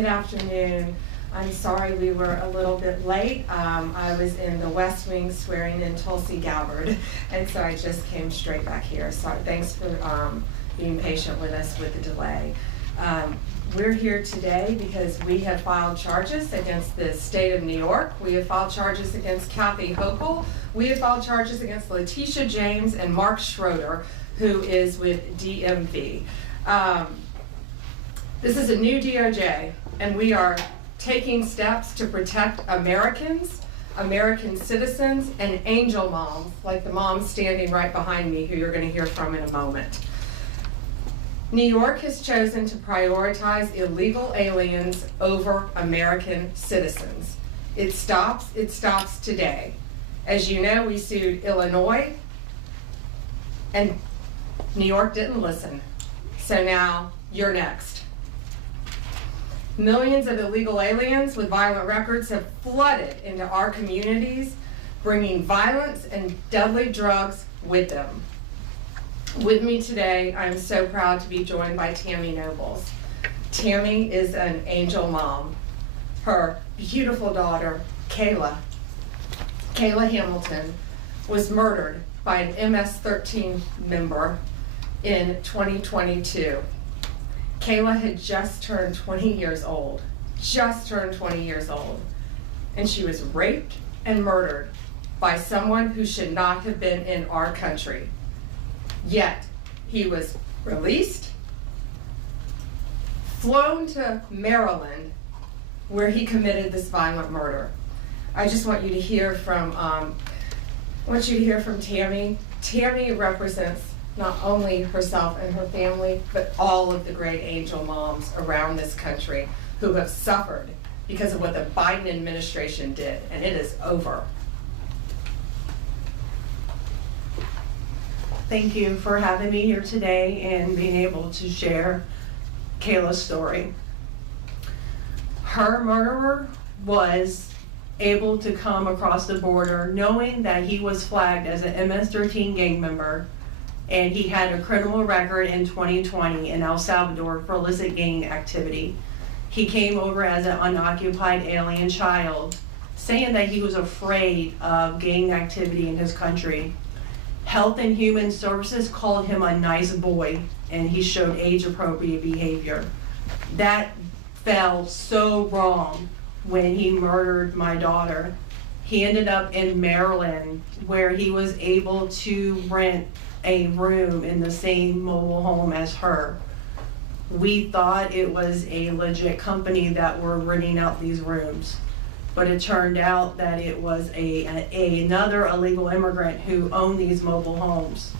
Good afternoon. I'm sorry we were a little bit late. I was in the West Wing swearing in Tulsi Gabbard, and so I just came straight back here. So thanks for being patient with us with the delay. We're here today because we have filed charges against the state of New York. We have filed charges against Kathy Hochul. We have filed charges against Letitia James and Mark Schroeder, who is with DMV. This is a new DOJ, and we are taking steps to protect Americans, American citizens, and angel moms, like the mom standing right behind me, who you're going to hear from in a moment. New York has chosen to prioritize illegal aliens over American citizens. It stops today. As you know, we sued Illinois, and New York didn't listen. So now you're next. Millions of illegal aliens with violent records have flooded into our communities, bringing violence and deadly drugs with them. With me today, I'm so proud to be joined by Tammy Nobles. Tammy is an angel mom. Her beautiful daughter, Kayla Hamilton, was murdered by an MS-13 member in 2022. Kayla had just turned 20 years old, and she was raped and murdered by someone who should not have been in our country. Yet, he was released, flown to Maryland, where he committed this violent murder. I just want you to hear from, Tammy. Tammy represents not only herself and her family, but all of the great angel moms around this country who have suffered because of what the Biden administration did, and it is over. Thank you for having me here today and being able to share Kayla's story. Her murderer was able to come across the border knowing that he was flagged as an MS-13 gang member, and he had a criminal record in 2020 in El Salvador for illicit gang activity. He came over as an unoccupied alien child, saying that he was afraid of gang activity in his country. Health and Human Services called him a nice boy, and he showed age-appropriate behavior. That fell so wrong when he murdered my daughter. He ended up in Maryland, where he was able to rent a room in the same mobile home as her. We thought it was a legit company that were renting out these rooms, but it turned out that it was another illegal immigrant who owned these mobile homes,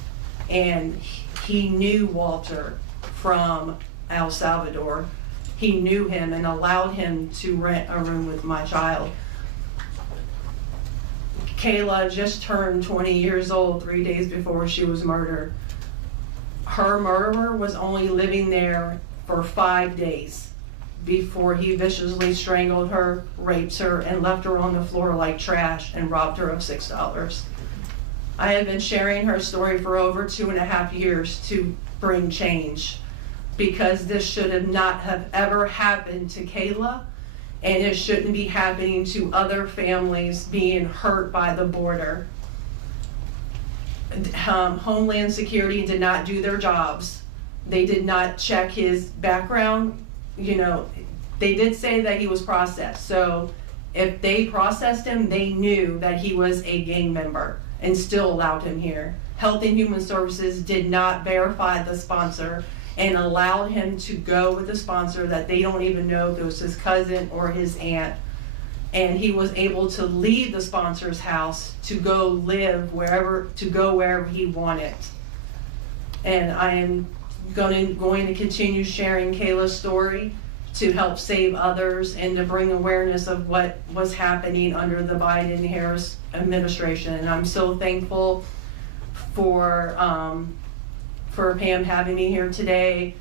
and he knew Walter from El Salvador. He knew him and allowed him to rent a room with my child. Kayla just turned 20 years old 3 days before she was murdered. Her murderer was only living there for 5 days before he viciously strangled her, raped her, and left her on the floor like trash and robbed her of $6. I have been sharing her story for over 2.5 years to bring change, because this should have not have ever happened to Kayla, and it shouldn't be happening to other families being hurt by the border. Homeland Security did not do their jobs. They did not check his background. You know, they did say that he was processed. So if they processed him, they knew that he was a gang member and still allowed him here. Health and Human Services did not verify the sponsor and allowed him to go with a sponsor that they don't even know if it was his cousin or his aunt. And he was able to leave the sponsor's house to go live wherever he wanted. And I am going to continue sharing Kayla's story to help save others and to bring awareness of what was happening under the Biden-Harris administration. And I'm so thankful for Pam having me here today,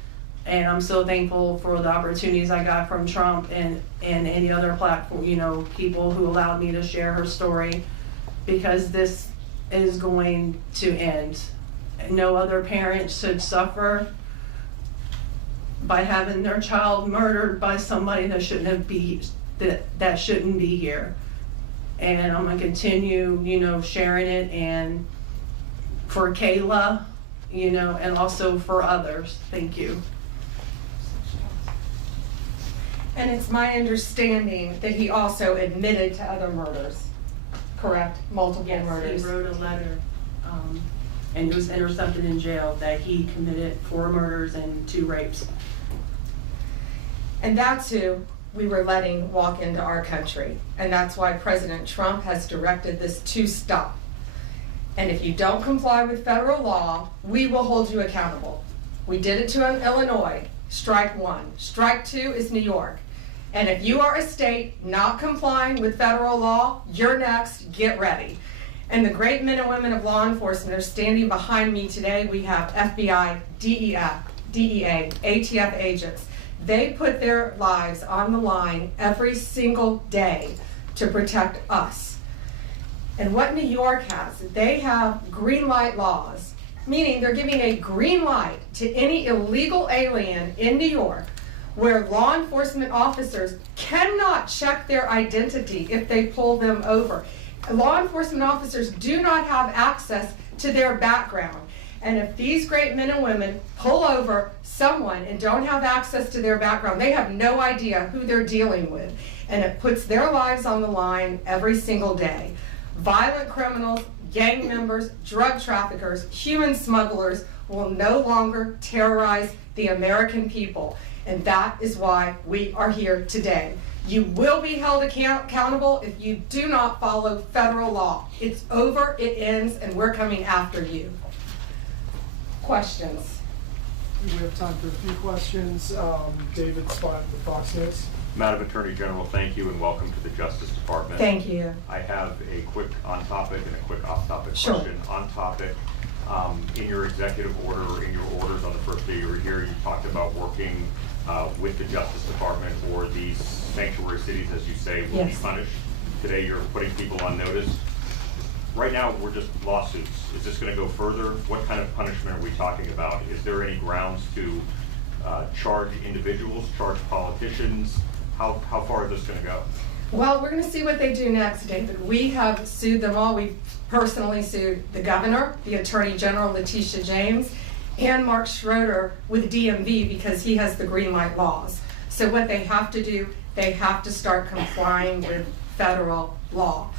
and I'm so thankful for the opportunities I got from Trump and any other platform, people who allowed me to share her story, because this is going to end. No other parent should suffer by having their child murdered by somebody that shouldn't be here. And I'm gonna continue, sharing it, and for Kayla, and also for others. Thank you. And it's my understanding that he also admitted to other murders, correct? Multiple murders. He wrote a letter, and it was intercepted in jail, that he committed 4 murders and 2 rapes. And that's who we were letting walk into our country. And that's why President Trump has directed this to stop. And if you don't comply with federal law, we will hold you accountable. We did it to Illinois, strike 1. Strike 2 is New York. And if you are a state not complying with federal law, you're next, get ready. And the great men and women of law enforcement are standing behind me today. We have FBI, DEA, ATF agents. They put their lives on the line every single day to protect us. And what New York has, they have green light laws, meaning they're giving a green light to any illegal alien in New York, where law enforcement officers cannot check their identity if they pull them over. Law enforcement officers do not have access to their background. And if these great men and women pull over someone and don't have access to their background, they have no idea who they're dealing with. And it puts their lives on the line every single day. Violent criminals, gang members, drug traffickers, human smugglers will no longer terrorize the American people. And that is why we are here today. You will be held accountable if you do not follow federal law. It's over, it ends, and we're coming after you. Questions? We have time for a few questions. David Spott with Fox News. Madam Attorney General, thank you and welcome to the Justice Department. Thank you. I have a quick on-topic and a quick off-topic Sure. question. On-topic, in your executive order or in your orders on the first day you were here, you talked about working with the Justice Department, or these sanctuary cities, as you say, will be Yes. punished. Today you're putting people on notice. Right now, we're just lawsuits. Is this going to go further? What kind of punishment are we talking about? Is there any grounds to charge individuals, charge politicians? How far is this going to go? Well, we're going to see what they do next, David. We have sued them all. We've personally sued the governor, the Attorney General, Letitia James, and Mark Schroeder with DMV because he has the green light laws. So what they have to do, they have to start complying with federal law.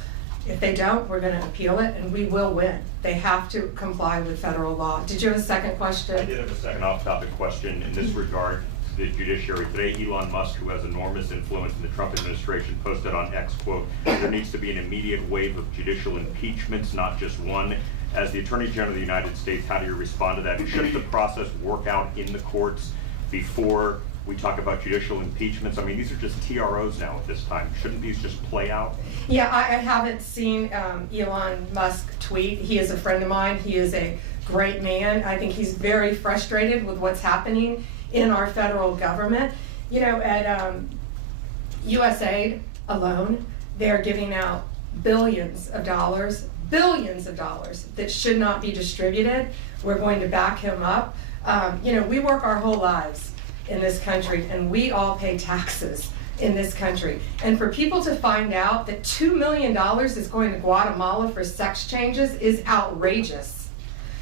If they don't, we're going to appeal it, and we will win. They have to comply with federal law. Did you have a second question? I did have a second off-topic question in this regard. The judiciary today, Elon Musk, who has enormous influence in the Trump administration, posted on X, quote, "There needs to be an immediate wave of judicial impeachments, not just one." As the Attorney General of the United States, how do you respond to that? Shouldn't the process work out in the courts before we talk about judicial impeachments? I mean, these are just TROs now at this time. Shouldn't these just play out? Yeah, I haven't seen Elon Musk tweet. He is a friend of mine. He is a great man. I think he's very frustrated with what's happening in our federal government. You know, at USAID alone, they're giving out billions of dollars that should not be distributed. We're going to back him up. You know, we work our whole lives in this country, and we all pay taxes in this country. And for people to find out that $2 million is going to Guatemala for sex changes is outrageous.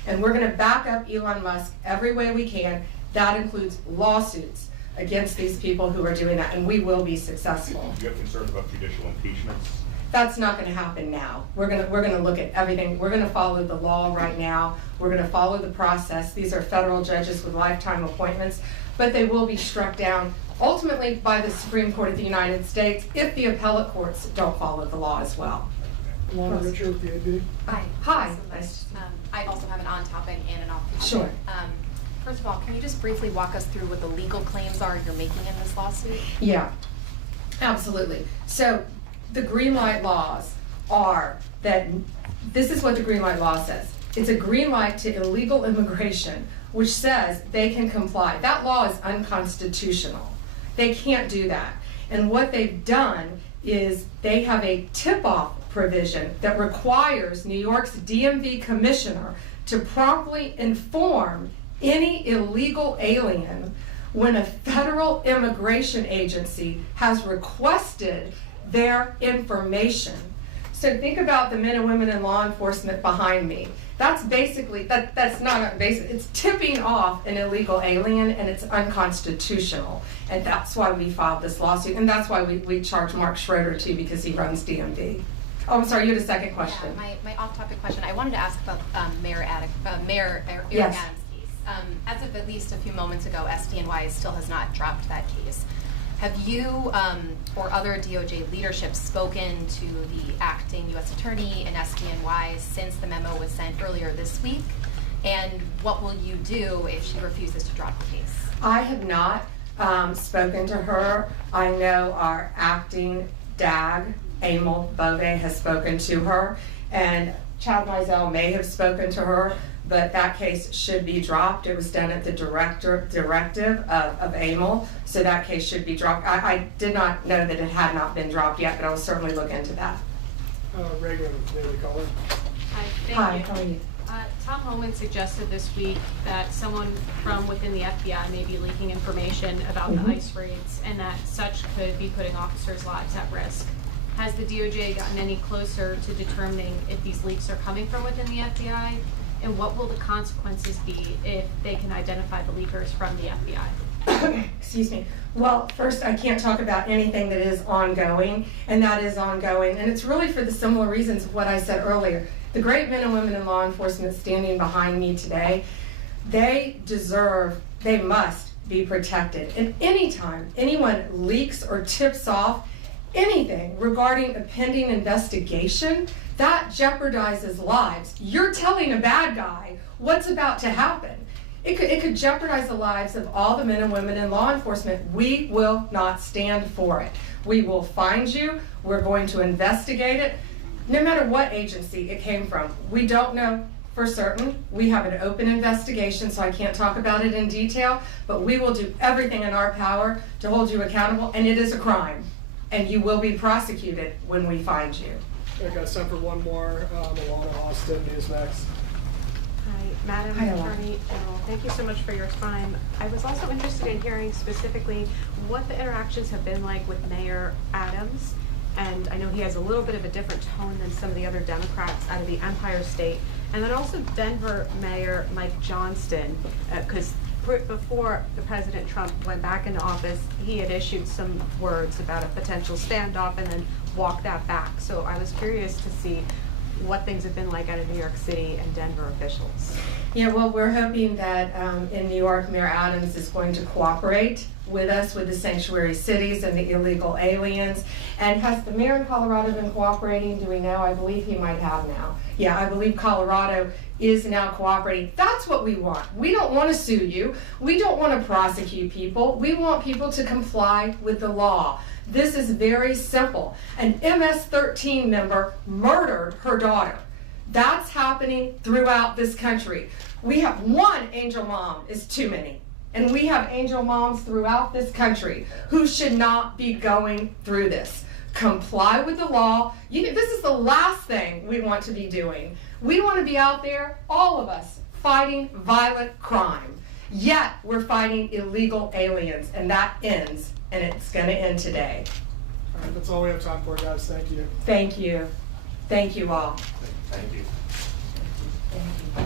And we're going to back up Elon Musk every way we can. That includes lawsuits against these people who are doing that, and we will be successful. Do you have concerns about judicial impeachments? That's not going to happen now. We're going to look at everything. We're going to follow the law right now. We're going to follow the process. These are federal judges with lifetime appointments, but they will be struck down ultimately by the Supreme Court of the United States if the appellate courts don't follow the law as well. Alana Richard with the AB. Hi. Hi. I also have an on-topic and an off-topic. Sure. First of all, can you just briefly walk us through what the legal claims are you're making in this lawsuit? Yeah, absolutely. So the green light laws are that, this is what the green light law says. It's a green light to illegal immigration, which says they can comply. That law is unconstitutional. They can't do that. And what they've done is they have a tip-off provision that requires New York's DMV commissioner to promptly inform any illegal alien when a federal immigration agency has requested their information. So think about the men and women in law enforcement behind me. That's basically, that's not basic, it's tipping off an illegal alien, and it's unconstitutional. And that's why we filed this lawsuit, and that's why we charge Mark Schroeder too, because he runs DMV. Oh, I'm sorry, you had a second question. Yeah, my off-topic question. I wanted to ask about Mayor Eric Yes. Adams' case. As of at least a few moments ago, SDNY still has not dropped that case. Have you or other DOJ leadership spoken to the acting U.S. Attorney and SDNY since the memo was sent earlier this week? And what will you do if she refuses to drop the case? I have not spoken to her. I know our acting DAG, Emil Bove, has spoken to her, and Chad Mizell may have spoken to her, but that case should be dropped. It was done at the directive of Emil, so that case should be dropped. I did not know that it had not been dropped yet, but I will certainly look into that. Reagan, Daily Caller. Hi, how are you? Tom Homan suggested this week that someone from within the FBI may be leaking information about the ICE raids, and that such could be putting officers' lives at risk. Has the DOJ gotten any closer to determining if these leaks are coming from within the FBI? And what will the consequences be if they can identify the leakers from the FBI? Excuse me. Well, first, I can't talk about anything that is ongoing, and that is ongoing. And it's really for the similar reasons of what I said earlier. The great men and women in law enforcement standing behind me today, they must be protected. And anytime anyone leaks or tips off anything regarding a pending investigation, that jeopardizes lives. You're telling a bad guy what's about to happen. It could jeopardize the lives of all the men and women in law enforcement. We will not stand for it. We will find you. We're going to investigate it, no matter what agency it came from. We don't know for certain. We have an open investigation, so I can't talk about it in detail, but we will do everything in our power to hold you accountable, and it is a crime, and you will be prosecuted when we find you. I got time for one more. Alana Austin is next. Hi, Madam Hi, Alana. Attorney General. Thank you so much for your time. I was also interested in hearing specifically what the interactions have been like with Mayor Adams. And I know he has a little bit of a different tone than some of the other Democrats out of the Empire State. And then also Denver Mayor Mike Johnston, because before the President Trump went back into office, he had issued some words about a potential standoff and then walked that back. So I was curious to see what things have been like out of New York City and Denver officials. Yeah, well, we're hoping that in New York, Mayor Adams is going to cooperate with us with the sanctuary cities and the illegal aliens. And has the mayor in Colorado been cooperating? Do we know? I believe he might have now. Yeah, I believe Colorado is now cooperating. That's what we want. We don't want to sue you. We don't want to prosecute people. We want people to comply with the law. This is very simple. An MS-13 member murdered her daughter. That's happening throughout this country. We have one angel mom is too many. And we have angel moms throughout this country who should not be going through this. Comply with the law. This is the last thing we want to be doing. We want to be out there, all of us, fighting violent crime. Yet we're fighting illegal aliens, and that ends, and it's going to end today. All right, that's all we have time for, guys. Thank you. Thank you. Thank you all. Thank you. Thank you.